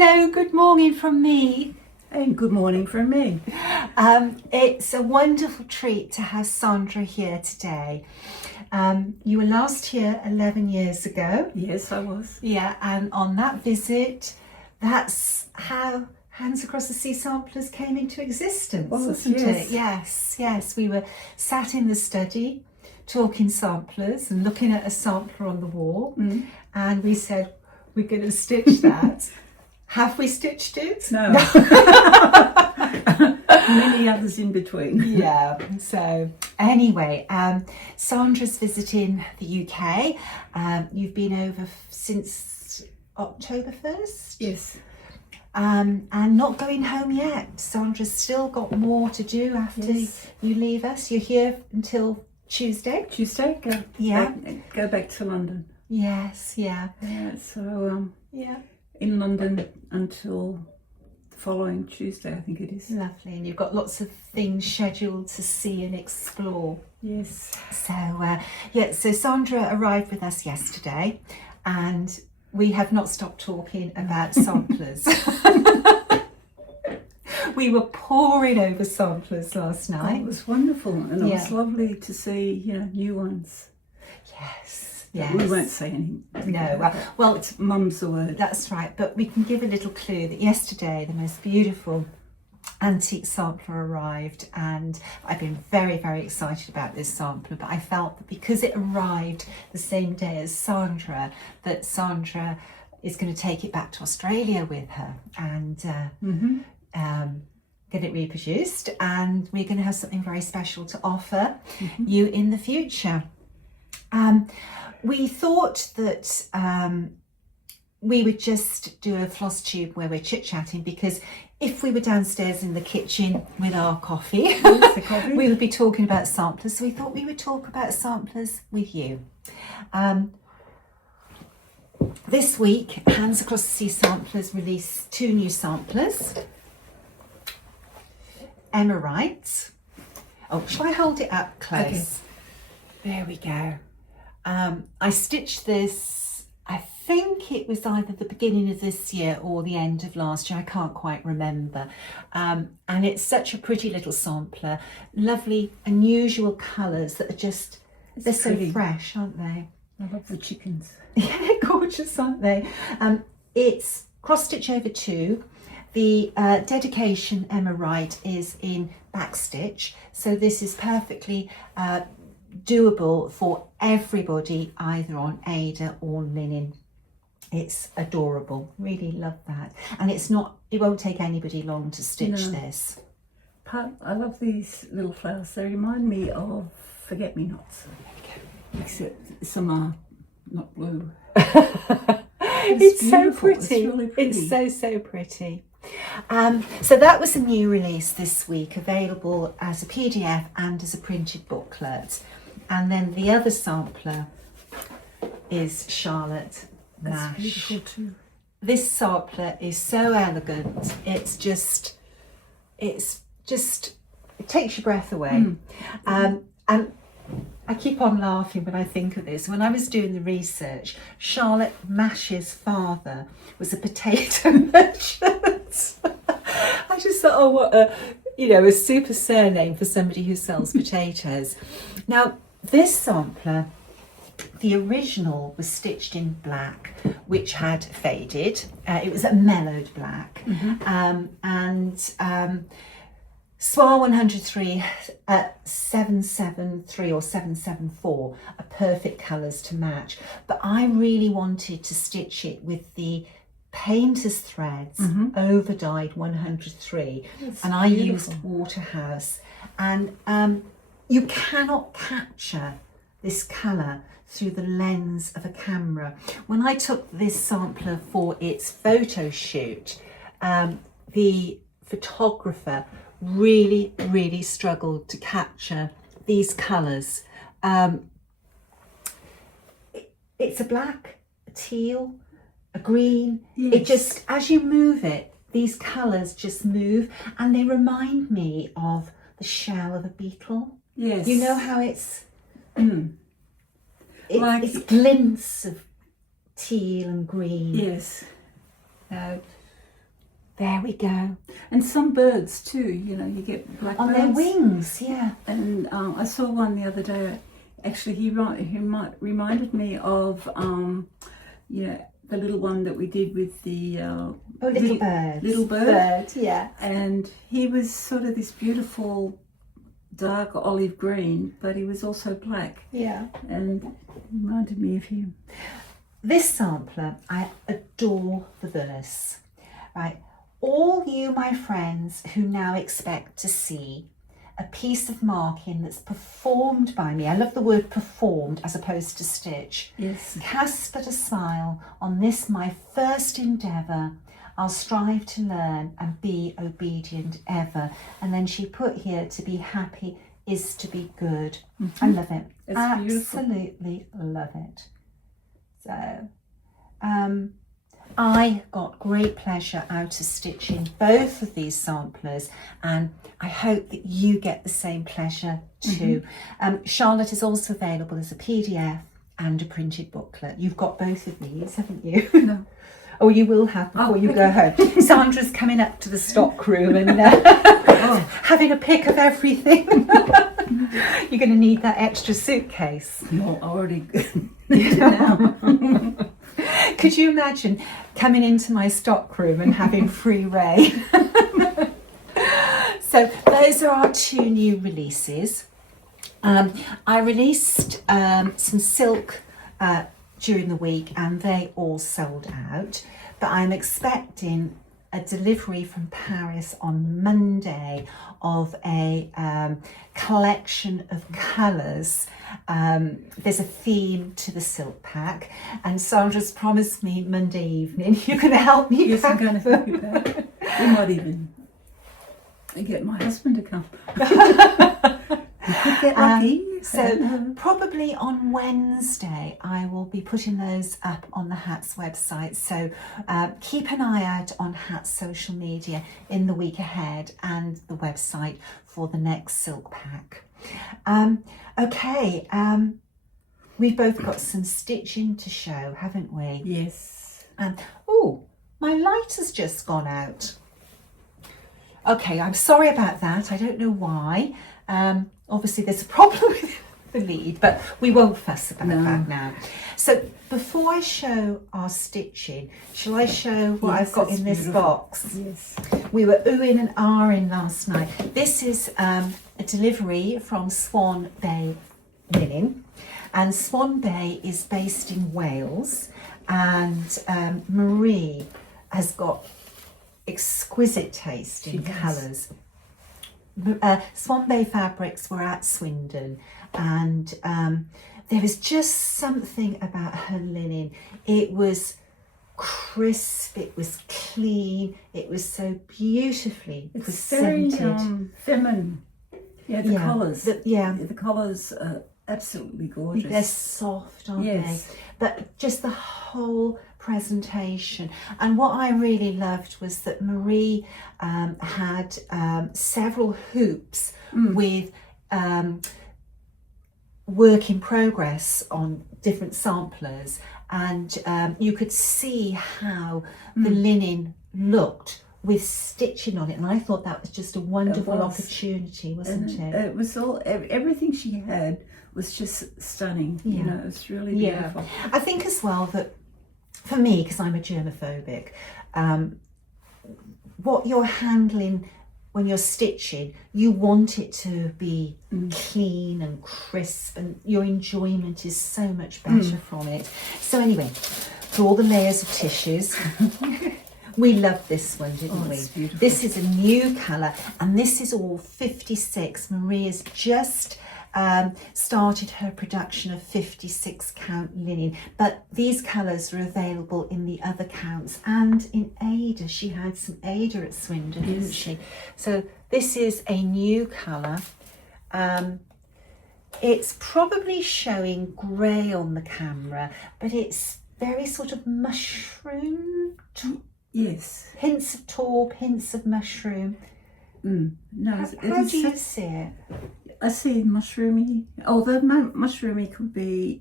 Hello, good morning from me. And good morning from me. It's a wonderful treat to have Sandra here today. You were last here 11 years ago. Yes, I was. Yeah, and on that visit, that's how Hands Across the Sea Samplers came into existence, wasn't it? Yes. We were sat in the study talking samplers and looking at a sampler on the wall, and we said, we're going to stitch that. Have we stitched it? No. Many others in between. Yeah, so anyway, Sandra's visiting the UK. You've been over since October 1st? Yes. And not going home yet. Sandra's still got more to do after you leave us. You're here until Tuesday? Tuesday, go back to London. Yes, yeah. So in London until the following Tuesday, I think it is. Lovely, and you've got lots of things scheduled to see and explore. Yes. So Sandra arrived with us yesterday, and we have not stopped talking about samplers. We were poring over samplers last night. It was wonderful, and it was lovely to see, new ones. Yes. We won't say anything. No, well, it's mum's the word. That's right, but we can give a little clue that yesterday the most beautiful antique sampler arrived, and I've been very, very excited about this sampler, but I felt that because it arrived the same day as Sandra, that Sandra is going to take it back to Australia with her and get it reproduced, and we're going to have something very special to offer you in the future. We thought that we would just do a Flosstube where we're chit-chatting, because if we were downstairs in the kitchen with our coffee, we would be talking about samplers. So we thought we would talk about samplers with you. This week, Hands Across the Sea Samplers released 2 new samplers. Emerite. Oh, shall I hold it up close? Okay. There we go. I stitched this, I think it was either the beginning of this year or the end of last year, I can't quite remember. And it's such a pretty little sampler, lovely unusual colours that are just, they're so fresh, aren't they? I love the chickens. Yeah, gorgeous, aren't they? It's cross stitch over 2. The dedication Emerite is in back stitch, so this is perfectly doable for everybody, either on Ada or linen. It's adorable, really love that, and it won't take anybody long to stitch this. I love these little flowers. They remind me of forget-me-nots, except some are not blue. It's so pretty. It's really pretty. It's so pretty. So that was a new release this week, available as a PDF and as a printed booklet. And then the other sampler is Charlotte Nash. That's beautiful too. This sampler is so elegant. It takes your breath away. And I keep on laughing when I think of this. When I was doing the research, Charlotte Nash's father was a potato merchant. I just thought, oh, what a super surname for somebody who sells potatoes. Now, this sampler, the original was stitched in black, which had faded. It was a mellowed black. Swann 103, 773 or 774 are perfect colours to match. But I really wanted to stitch it with the painter's threads over dyed 103, and I used Waterhouse, and you cannot capture this colour through the lens of a camera. When I took this sampler for its photo shoot, the photographer really struggled to capture these colours. It's a black, a teal, a green. It just, as you move it, these colours just move, and they remind me of the shell of a beetle. Yes. You know how it's glints of teal and green. Yes. There we go. And some birds too, you know, you get blackbirds. On their wings, yeah. And I saw one the other day. Actually, he reminded me of, the little one that we did with the Little bird. Little bird. Yeah. And he was sort of this beautiful dark olive green, but he was also black. Yeah. And reminded me of him. This sampler, I adore the verse. Right. All you, my friends, who now expect to see a piece of marking that's performed by me. I love the word performed as opposed to stitch. Yes. Cast but a smile on this my first endeavour. I'll strive to learn and be obedient ever. And then she put here, to be happy is to be good. Mm-hmm. I love it. It's Absolutely beautiful. Love it. So, I got great pleasure out of stitching both of these samplers, and I hope that you get the same pleasure too. Charlotte is also available as a PDF and a printed booklet. You've got both of these, haven't you? No. Oh, you will have before you go home. Sandra's coming up to the stock room and having a pick of everything. You're going to need that extra suitcase. No, I already need it now. Could you imagine coming into my stock room and having free rein? So those are our two new releases. I released some silk during the week and they all sold out, but I'm expecting a delivery from Paris on Monday of a collection of colours. There's a theme to the silk pack, and Sandra's promised me Monday evening you're going to help me. Yes, I'm going to help you back. We might even get my husband to come. You could get lucky. So probably on Wednesday I will be putting those up on the Hats website, so keep an eye out on Hats social media in the week ahead and the website for the next silk pack. We've both got some stitching to show, haven't we? Yes. Oh, my light has just gone out. Okay, I'm sorry about that. I don't know why. Obviously there's a problem with the lead, but we won't fuss about that now. So before I show our stitching, shall I show what I've got in this box? Yes. We were oohing and ahhing last night. This is a delivery from Swann Bay Linen, and Swann Bay is based in Wales, and Marie has got exquisite taste in colours. Swann Bay Fabrics were at Swindon, and there was just something about her linen. It was crisp, it was clean, it was so beautifully presented. Very feminine. Yeah, the colours. The colours are absolutely gorgeous. They're soft, aren't they? But just the whole presentation. And what I really loved was that Marie had several hoops with work in progress on different samplers, and you could see how the linen looked with stitching on it, and I thought that was just a wonderful opportunity, wasn't it? It was all, everything she had was just stunning. You know, it was really beautiful. I think as well that for me, because I'm a germophobic, what you're handling when you're stitching, you want it to be clean and crisp, and your enjoyment is so much better from it. So anyway, for all the layers of tissues, we loved this one, didn't we? It's beautiful. This is a new colour, and this is all 56. Marie has just started her production of 56 count linen, but these colours are available in the other counts and in Ada. She had some Ada at Swindon, didn't she? So this is a new colour. It's probably showing grey on the camera, but it's very sort of mushroom. Yes. Hints of taupe, hints of mushroom. No, How do you see it? I see mushroomy. Oh, the mushroomy could be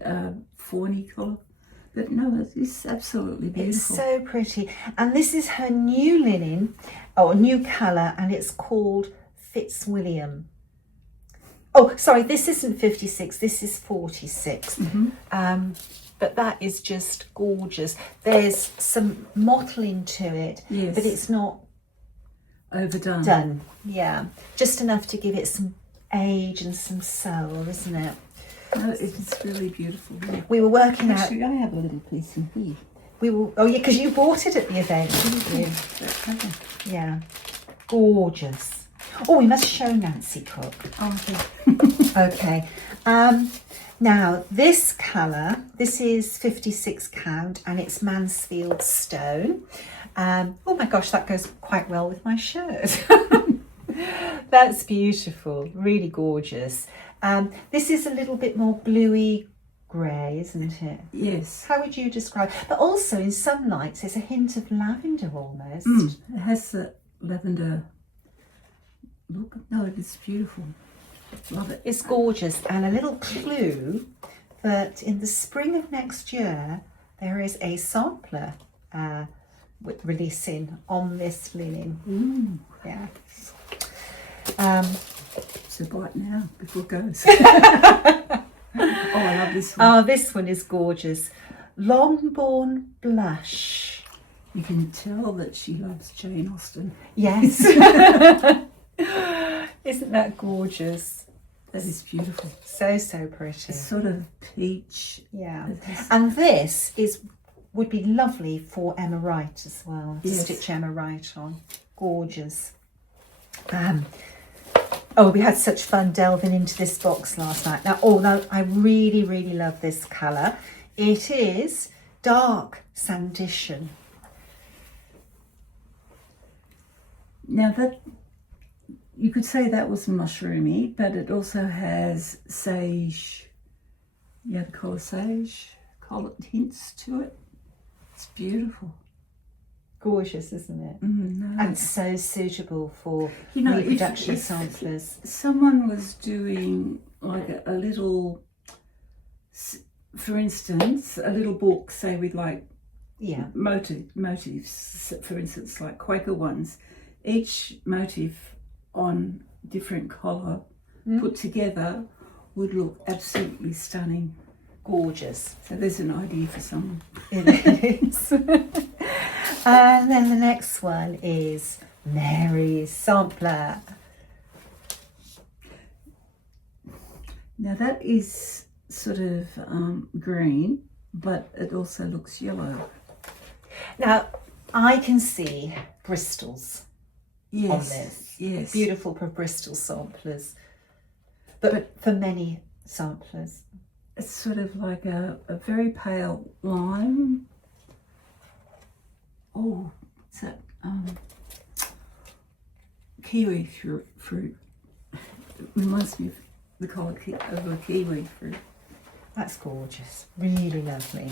fawny colour. But no, it's absolutely beautiful. It's so pretty. And this is her new linen, or new colour, and it's called Fitzwilliam. Oh, sorry, this isn't 56, this is 46. But that is just gorgeous. There's some mottling to it, Yes. but it's not overdone. Yeah, just enough to give it some age and some soul, isn't it? No, it's really beautiful. We were working out. Actually, I have a little piece in here. Oh yeah, because you bought it at the event, didn't you? Okay. Yeah, gorgeous. Oh, we must show Nancy Cook. Okay. Okay. Now this colour, this is 56 count, and it's Mansfield Stone. Oh my gosh, that goes quite well with my shirt. That's beautiful, really gorgeous. This is a little bit more bluey grey, isn't it? Yes. How would you describe? But also in some lights, there's a hint of lavender almost. It has the lavender look. No, it's beautiful. Love it. It's gorgeous, and a little clue that in the spring of next year there is a sampler releasing on this linen. Yeah. So buy it now before it goes. Oh, I love this one. Oh, this one is gorgeous. Longbourn Blush. You can tell that she loves Jane Austen. Yes. Isn't that gorgeous? That is beautiful. So pretty. It's sort of peach. Yeah. And this would be lovely for Emma Wright as well. Yes. Stitch Emma Wright on. Gorgeous. Oh, we had such fun delving into this box last night. Now, I really, really love this colour. It is dark sandition. Now that, you could say that was mushroomy, but it also has sage, the colour sage, colour hints to it. It's beautiful. Gorgeous, isn't it? No. And so suitable for if reproduction samplers. Someone was doing like a little, for instance, a little book, say with like motifs, for instance, like Quaker ones, each motif on different collar put together would look absolutely stunning. Gorgeous. So there's an idea for someone. It is. And then the next one is Mary's sampler. Now that is sort of green, but it also looks yellow. Now I can see Bristol's on this. Yes. Beautiful for Bristol samplers. But for many samplers. It's sort of like a very pale lime. Oh, what's that? Kiwi fruit. It reminds me of the colour of a kiwi fruit. That's gorgeous. Really lovely.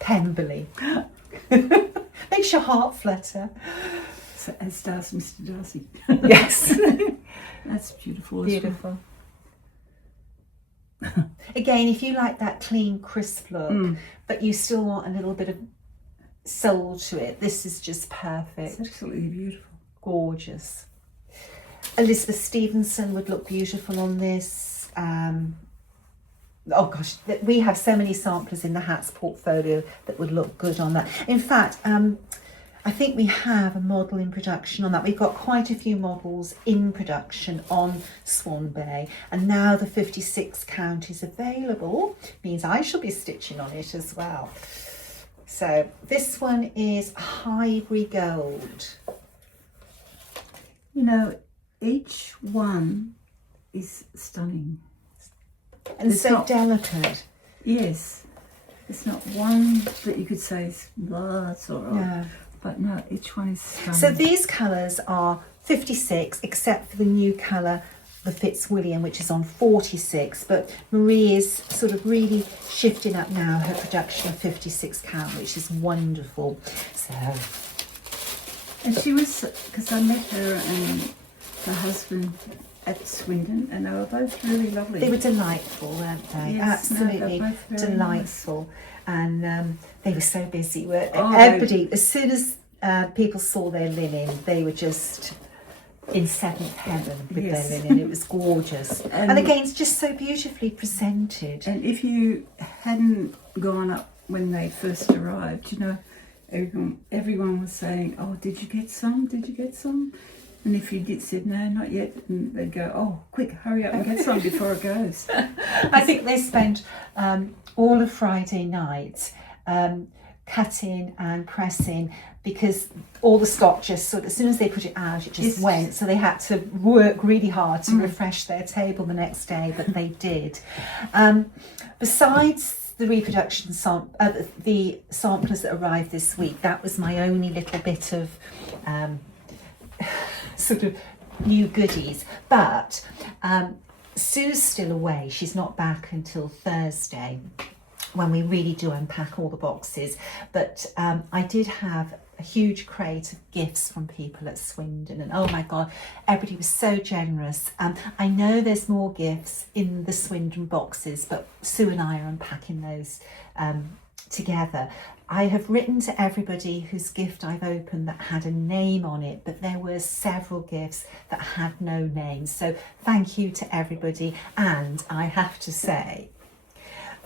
Pemberley. Makes your heart flutter. So, as does Mr. Darcy. Yes. That's beautiful. Beautiful. Again, if you like that clean, crisp look, but you still want a little bit of soul to it, this is just perfect. It's absolutely beautiful. Gorgeous. Elizabeth Stevenson would look beautiful on this. Oh gosh, we have so many samplers in the hats portfolio that would look good on that. In fact, I think we have a model in production on that. We've got quite a few models in production on Swann Bay, and now the 56 count is available. Means I shall be stitching on it as well. So this one is Highbury Gold. You know, each one is stunning. And It's so not- delicate. Yes. It's not one that you could say is blah, it's all right. No. But no, each one is stunning. So these colours are 56, except for the new colour, the Fitzwilliam, which is on 46. But Marie is sort of really shifting up now her production of 56 count, which is wonderful. So, And she was, because I met her and her husband at Swindon, and they were both really lovely. They were delightful, weren't they? Yes, no, Absolutely they're both very delightful. And they were so busy, weren't they? Oh, Everybody, as soon as people saw their linen, they were just in seventh heaven with Yes. their linen. It was gorgeous. And again, it's just so beautifully presented. And if you hadn't gone up when they first arrived, you know, everyone was saying, "Oh, did you get some? Did you get some?" And if you did said no, not yet, and they'd go, "Oh, quick, hurry up and get some before it goes." I think they spent all of Friday night cutting and pressing, because all the stock just sort of, as soon as they put it out, it just went. So they had to work really hard to refresh their table the next day, but they did. Besides the reproduction the samplers that arrived this week, that was my only little bit of sort of new goodies. But Sue's still away. She's not back until Thursday, when we really do unpack all the boxes. But I did have a huge crate of gifts from people at Swindon, and oh my god, everybody was so generous. I know there's more gifts in the Swindon boxes, but Sue and I are unpacking those together. I have written to everybody whose gift I've opened that had a name on it, but there were several gifts that had no names. So thank you to everybody. And I have to say,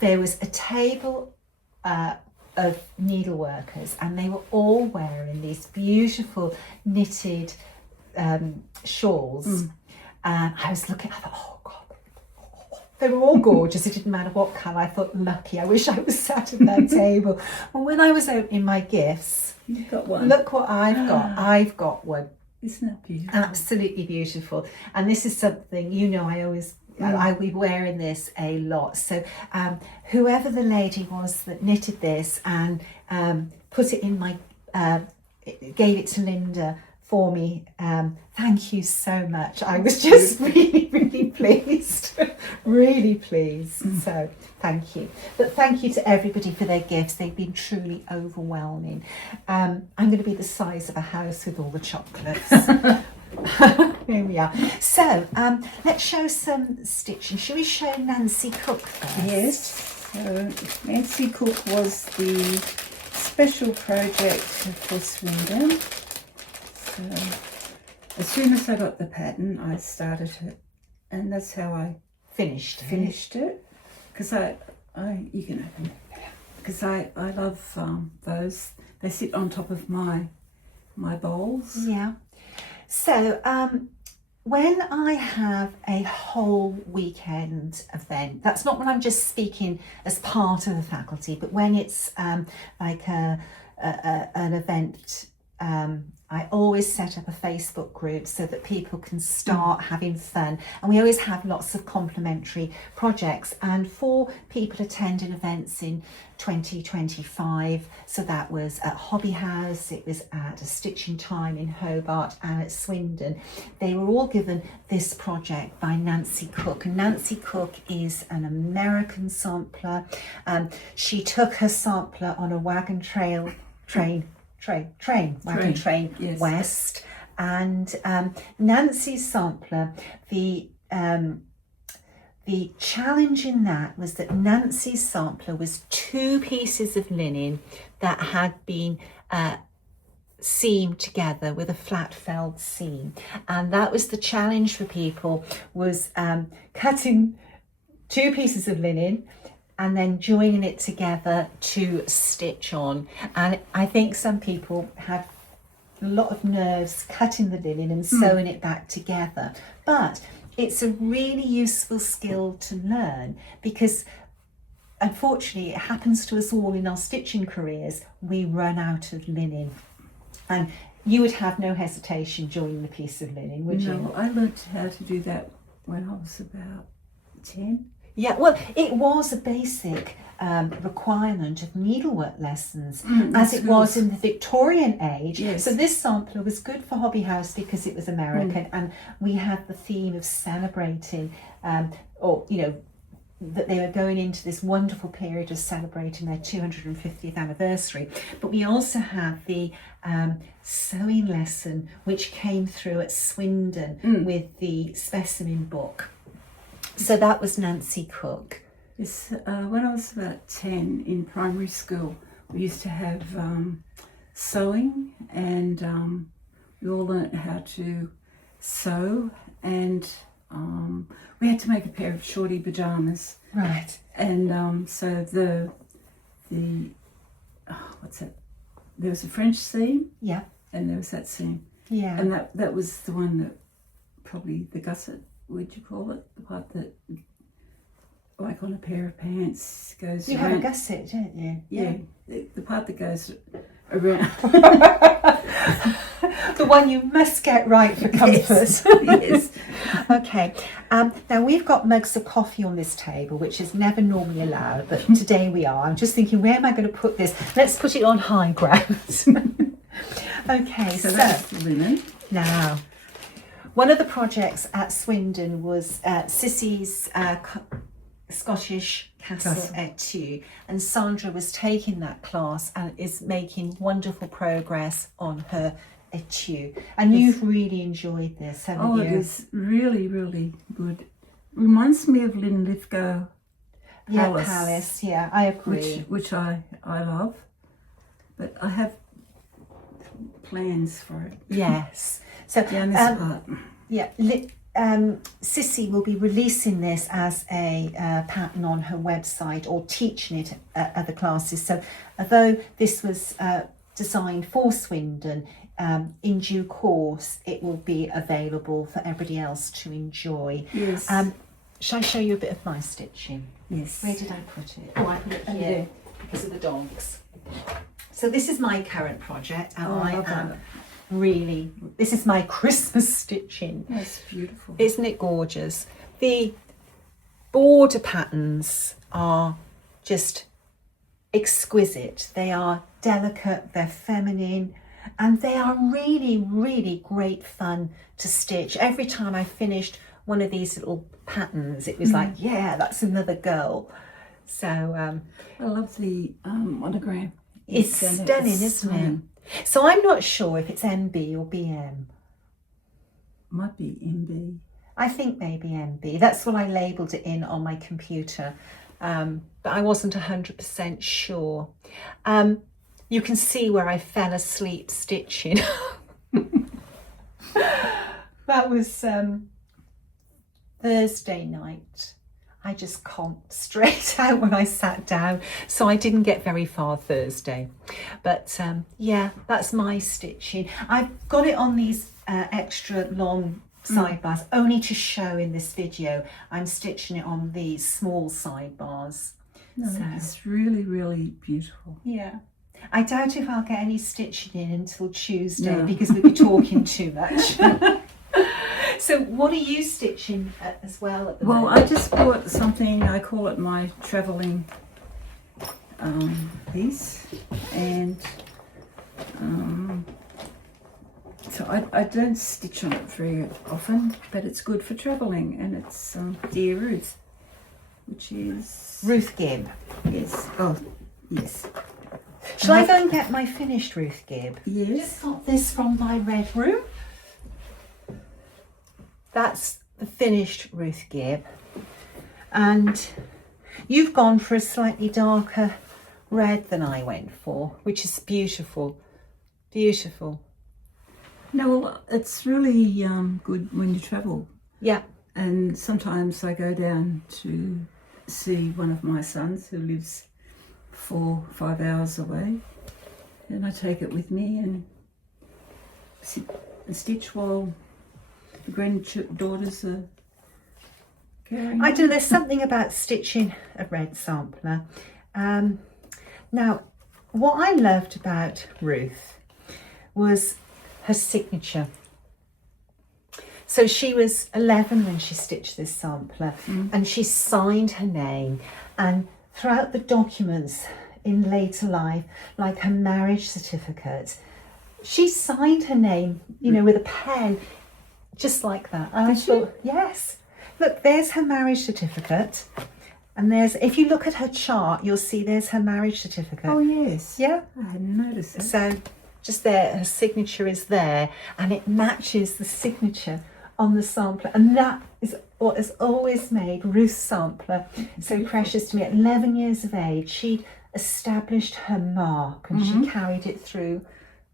there was a table of needleworkers, and they were all wearing these beautiful knitted shawls. And I was looking, I thought, oh God, they were all gorgeous. It didn't matter what colour. I thought, lucky, I wish I was sat at that table. And when I was opening my gifts, You've got one. look what I've got. I've got one. Isn't that beautiful? Absolutely beautiful. And this is something, you know, I will be wearing this a lot. So whoever the lady was that knitted this and put it in my, gave it to Linda for me, thank you so much. I was just really, really pleased. Really pleased. So thank you. But thank you to everybody for their gifts. They've been truly overwhelming. I'm going to be the size of a house with all the chocolates. Here we are. So let's show some stitching. Shall we show Nancy Cook first? Yes. So Nancy Cook was the special project for Swindon. So as soon as I got the pattern, I started it, and that's how I finished it. Because you can open it. Because I love those. They sit on top of my bowls. Yeah. So when I have a whole weekend event, that's not when I'm just speaking as part of the faculty, but when it's like an event, I always set up a Facebook group so that people can start having fun. And we always have lots of complimentary projects. And for people attending events in 2025, so that was at Hobby House, it was at a Stitching Time in Hobart, and at Swindon, they were all given this project by Nancy Cook. And Nancy Cook is an American sampler. She took her sampler on a wagon train Yes. west, and Nancy's sampler, the challenge in that was that Nancy's sampler was 2 pieces of linen that had been seamed together with a flat felled seam, and that was the challenge for people, was cutting 2 pieces of linen and then joining it together to stitch on. And I think some people had a lot of nerves cutting the linen and sewing it back together. But it's a really useful skill to learn, because unfortunately it happens to us all in our stitching careers. We run out of linen. And you would have no hesitation joining the piece of linen, would you? No, I learnt how to do that when I was about 10. Yeah, well, it was a basic requirement of needlework lessons, as it was in the Victorian age. Yes. So this sampler was good for Hobby House because it was American, and we had the theme of celebrating, that they were going into this wonderful period of celebrating their 250th anniversary. But we also have the sewing lesson, which came through at Swindon with the specimen book. So that was Nancy Cook. Yes, when I was about 10 in primary school, we used to have sewing, and we all learnt how to sew, and we had to make a pair of shorty pajamas. Right. And so the what's that? There was a French seam. Yeah. And there was that seam. Yeah. And that was the one that, probably the gusset, would you call it? The part that, like on a pair of pants, goes You around. have a gusset, don't you? Yeah. The part that goes around. The one you must get right for comfort. Yes. Yes. Okay. Now we've got mugs of coffee on this table, which is never normally allowed, but today we are. I'm just thinking, where am I going to put this? Let's put it on high ground. Okay. So that's the linen. Now, one of the projects at Swindon was Sissy's Scottish Castle Etude, and Sandra was taking that class and is making wonderful progress on her etude. And you've really enjoyed this, haven't you? Oh, it is really, really good. Reminds me of Linlithgow Palace. Palace, yeah, I agree. Which I love, but I have plans for it. Yes. So Down this part. yeah, Sissy will be releasing this as a pattern on her website, or teaching it at other classes. So although this was designed for Swindon, in due course it will be available for everybody else to enjoy. Yes. Shall I show you a bit of my stitching? Yes. Where did I put it? Oh, I put it here because of the dogs. So this is my current project, and I am really, this is my Christmas stitching. That's beautiful. Isn't it gorgeous? The border patterns are just exquisite. They are delicate, they're feminine, and they are really, really great fun to stitch. Every time I finished one of these little patterns, it was like, yeah, that's another girl. So I love the monogram. it's stunning, isn't it? So I'm not sure if it's MB or BM. Might be MB. I think maybe MB. That's what I labelled it in on my computer, but I wasn't 100% sure. You can see where I fell asleep stitching. That was Thursday night. I just comped straight out when I sat down, so I didn't get very far Thursday. But yeah, that's my stitching. I've got it on these extra long sidebars, only to show in this video. I'm stitching it on these small sidebars. No, it's really, really beautiful. Yeah. I doubt if I'll get any stitching in until Tuesday because we'll be talking too much. So what are you stitching as well at the moment? Well, I just bought something, I call it my travelling piece, and so I don't stitch on it very often, but it's good for travelling, and it's Dear Ruth, which is... Ruth Gibb. Yes. Oh, yes. Shall I go and get my finished Ruth Gibb? Yes. Just got this from my red room. That's the finished Ruth Gibb. And you've gone for a slightly darker red than I went for, which is beautiful. Beautiful. No, well, it's really good when you travel. Yeah. And sometimes I go down to see one of my sons who lives 4 or 5 hours away, and I take it with me and sit and stitch while the granddaughters are carrying. I don't know, there's something about stitching a red sampler. Now, what I loved about Ruth was her signature. So she was 11 when she stitched this sampler, and she signed her name, and throughout the documents in later life, like her marriage certificate, she signed her name, you know, with a pen, just like that. And I thought, yes, look, there's her marriage certificate. And there's, if you look at her chart, you'll see there's her marriage certificate. Oh yes. Yeah. I hadn't noticed that. So just there, her signature is there, and it matches the signature on the sampler. And that is what has always made Ruth's sampler so precious to me. At 11 years of age, she'd established her mark, and she carried it through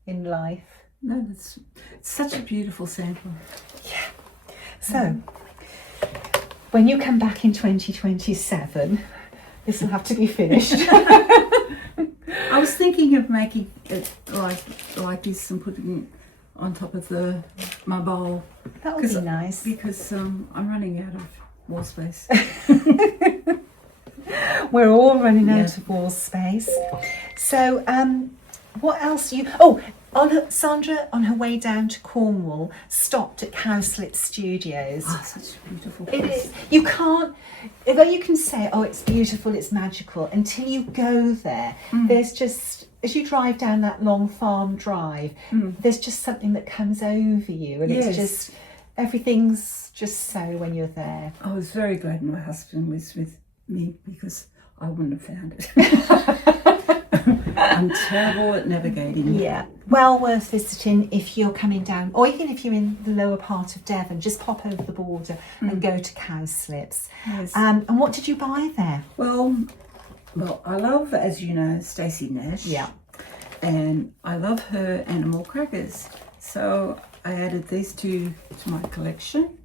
in life. No, it's such a beautiful sampler. Yeah. So when you come back in 2027, this will have to be finished. I was thinking of making it like this and putting it on top of my bowl. That would be nice. Because I'm running out of wall space. We're all running out of wall space. So what else Sandra, on her way down to Cornwall, stopped at Cowslip Studios. Oh, such a beautiful place. It is. You can't, although you can say, oh, it's beautiful, it's magical, until you go there. There's just, as you drive down that long farm drive, there's just something that comes over you, and it's just, everything's just so when you're there. I was very glad my husband was with me, because I wouldn't have found it. I'm terrible at navigating. Yeah, well worth visiting if you're coming down, or even if you're in the lower part of Devon. Just pop over the border and go to Cowslips. Yes. And what did you buy there? Well, I love, as you know, Stacey Nash. Yeah. And I love her animal crackers. So I added these two to my collection.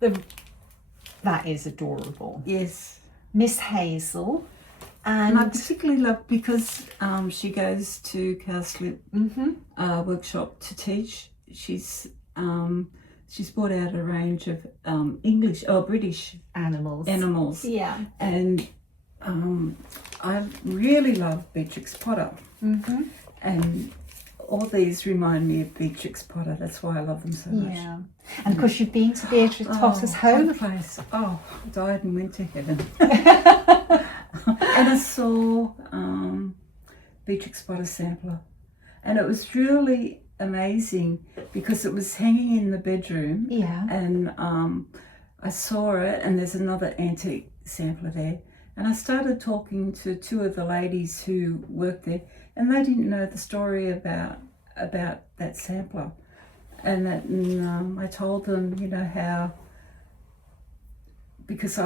That is adorable. Yes. Miss Hazel. And I particularly love, because she goes to Cowslip workshop to teach. She's brought out a range of British animals. Yeah. And I really love Beatrix Potter. And all these remind me of Beatrix Potter. That's why I love them so much. Yeah. And of course you've been to Beatrix Potter's home. What a place. Oh, I died and went to heaven. And I saw Beatrix Potter sampler, and it was really amazing because it was hanging in the bedroom. Yeah. And I saw it, and there's another antique sampler there, and I started talking to two of the ladies who worked there, and they didn't know the story about that sampler, and I told them, you know, how, because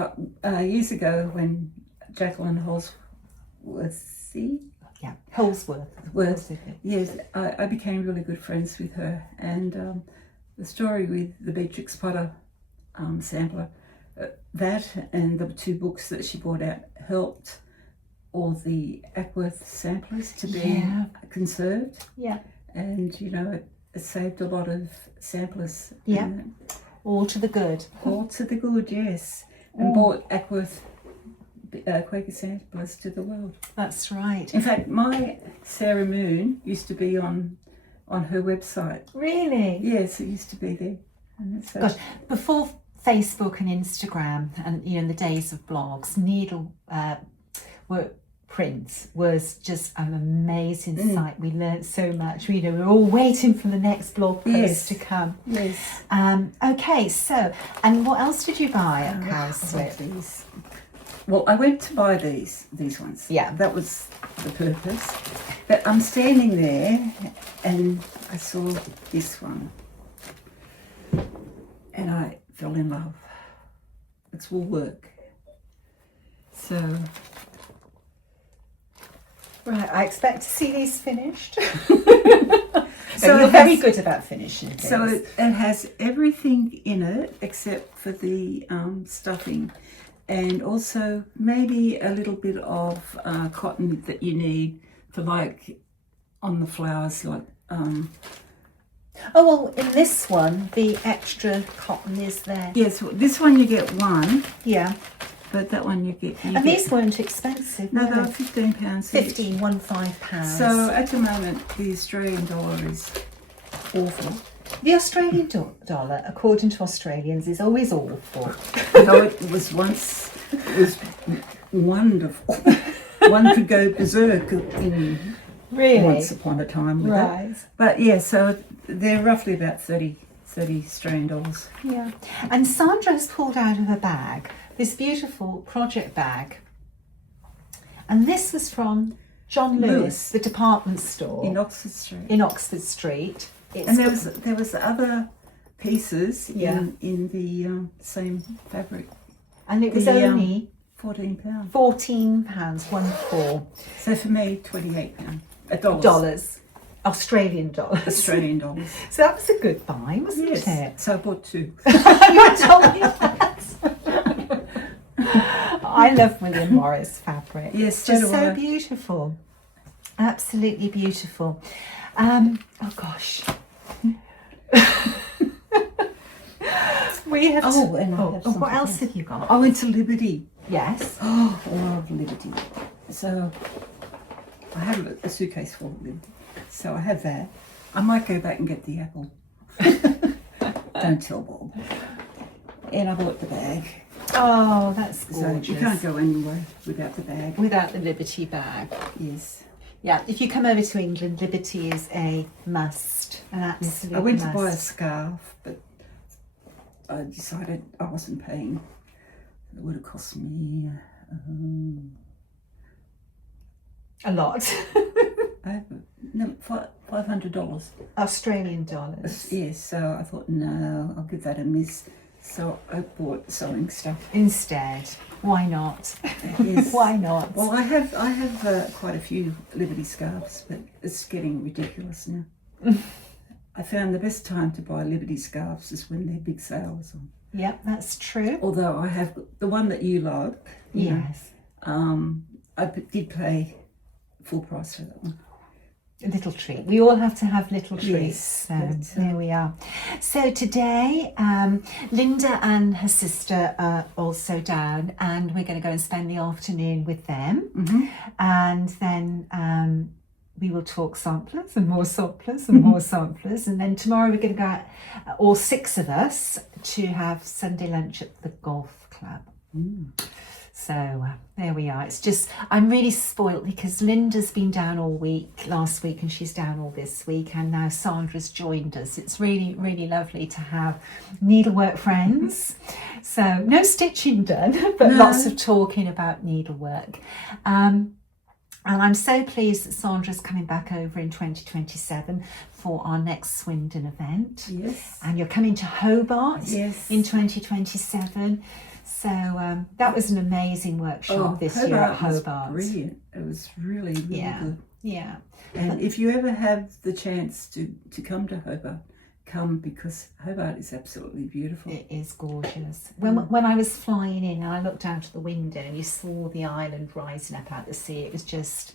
years ago when Jacqueline Holsworth, yes, I became really good friends with her, and the story with the Beatrix Potter sampler, that and the two books that she brought out helped all the Ackworth samplers to be conserved. Yeah. And you know, it saved a lot of samplers. Yeah. All to the good. All to the good, yes. And brought Ackworth Quaker samplers to the world. That's right. In fact, my Sarah Moon used to be on her website. Really? Yes, it used to be there. And so, gosh, before Facebook and Instagram, and you know, in the days of blogs, prints was just an amazing site. We learnt so much. You know, we were all waiting for the next blog post to come. Yes. Okay, so, and what else did you buy at Cowslip? Well, I went to buy these ones. Yeah. That was the purpose. But I'm standing there and I saw this one and I fell in love. It's woolwork. So... Right, I expect to see these finished. So you're very good about finishing things. So it has everything in it except for the stuffing, and also maybe a little bit of cotton that you need for, like, on the flowers, like... Oh, well, in this one, the extra cotton is there. Yes, well, this one you get one. Yeah. But that one you get... These weren't expensive. No, they were £15 £15, £15. So at the moment, the Australian dollar is awful. The Australian dollar, according to Australians, is always awful. Though it was once, it was wonderful. One could go berserk in once upon a time with that. But yeah, so they're roughly about 30 Australian dollars. Yeah. And Sandra has pulled out of her bag this beautiful project bag. And this was from John Lewis, the department store in Oxford Street. In Oxford Street. And there was other pieces in the same fabric. And it was only £14. £14, 14. So for me, £28. Dollars. Australian dollars. Australian dollars. So that was a good buy, wasn't Yes. it? So I bought 2. You told me that. I love William Morris fabric. Yes, It's just so do so I. beautiful. Absolutely beautiful. Oh gosh. We have Oh, and I have what something else else. have you got? I went to Liberty. Yes. Oh, I love Liberty. So I have a suitcase full of Liberty. So I have that. I might go back and get the apple. Don't tell Bob. And I bought the bag. Oh, that's So gorgeous. you can't go anywhere without the bag. Without the Liberty bag. Yes. Yeah, if you come over to England, Liberty is a must, an absolute I went must. to buy a scarf, but I decided I wasn't paying. It would have cost me a lot. $500. Australian dollars. Yes, so I thought, no, I'll give that a miss. So I bought sewing stuff. Instead. Why not? Yes. Why not? Well, I have quite a few Liberty scarves, but it's getting ridiculous now. I found the best time to buy Liberty scarves is when their big sale is on. Yep, that's true. Although I have the one that you like. Yes. I did pay full price for that one. A little treat. We all have to have little treats. Yes, So there we are. So today, Linda and her sister are also down, and we're going to go and spend the afternoon with them. Mm-hmm. And then we will talk samplers and more samplers and more samplers. And then tomorrow we're going to go out, all 6 of us, to have Sunday lunch at the golf club. So there we are. It's just, I'm really spoilt because Linda's been down all week, last week, and she's down all this week, and now Sandra's joined us. It's really, really lovely to have needlework friends. So no stitching done, but lots of talking about needlework. And I'm so pleased that Sandra's coming back over in 2027 for our next Swindon event. Yes. And you're coming to Hobart Yes. in 2027. So that was an amazing workshop this year at Hobart. Was brilliant. It was really, really good. Yeah. And if you ever have the chance to come to Hobart, come, because Hobart is absolutely beautiful. It is gorgeous. When I was flying in and I looked out of the window and you saw the island rising up out the sea, it was just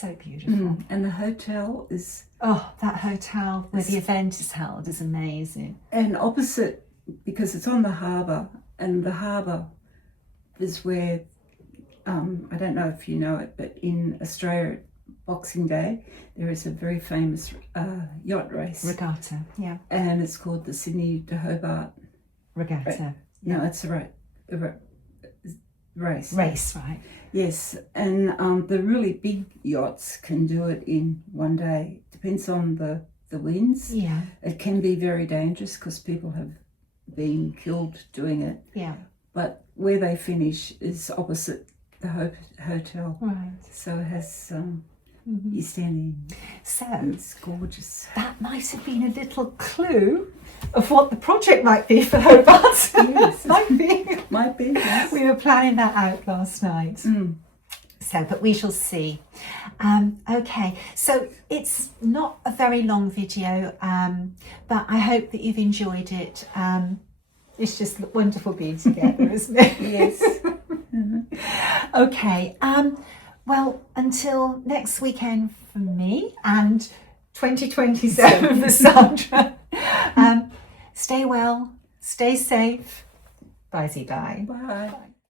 so beautiful. And the hotel is... Oh, that hotel where the event is held is amazing. And opposite, because it's on the harbour, and the harbour is where, I don't know if you know it, but in Australia, Boxing Day, there is a very famous yacht race. Regatta, yeah. And it's called the Sydney to Hobart. Regatta. No, it's a race. Race, right. Yes, and the really big yachts can do it in one day. Depends on the winds. Yeah. It can be very dangerous because people have been killed doing it. Yeah. But where they finish is opposite the hotel. Right. So it has, you stand in. So It's gorgeous. that might have been a little clue of what the project might be for Hobart. Yes. Might be. Might be, yes. We were planning that out last night. So, but we shall see. Okay, so it's not a very long video, but I hope that you've enjoyed it. It's just wonderful being together, isn't it? Yes. Okay, well, until next weekend for me and 2027 for Sandra. Stay well, stay safe. Bye-bye. Bye.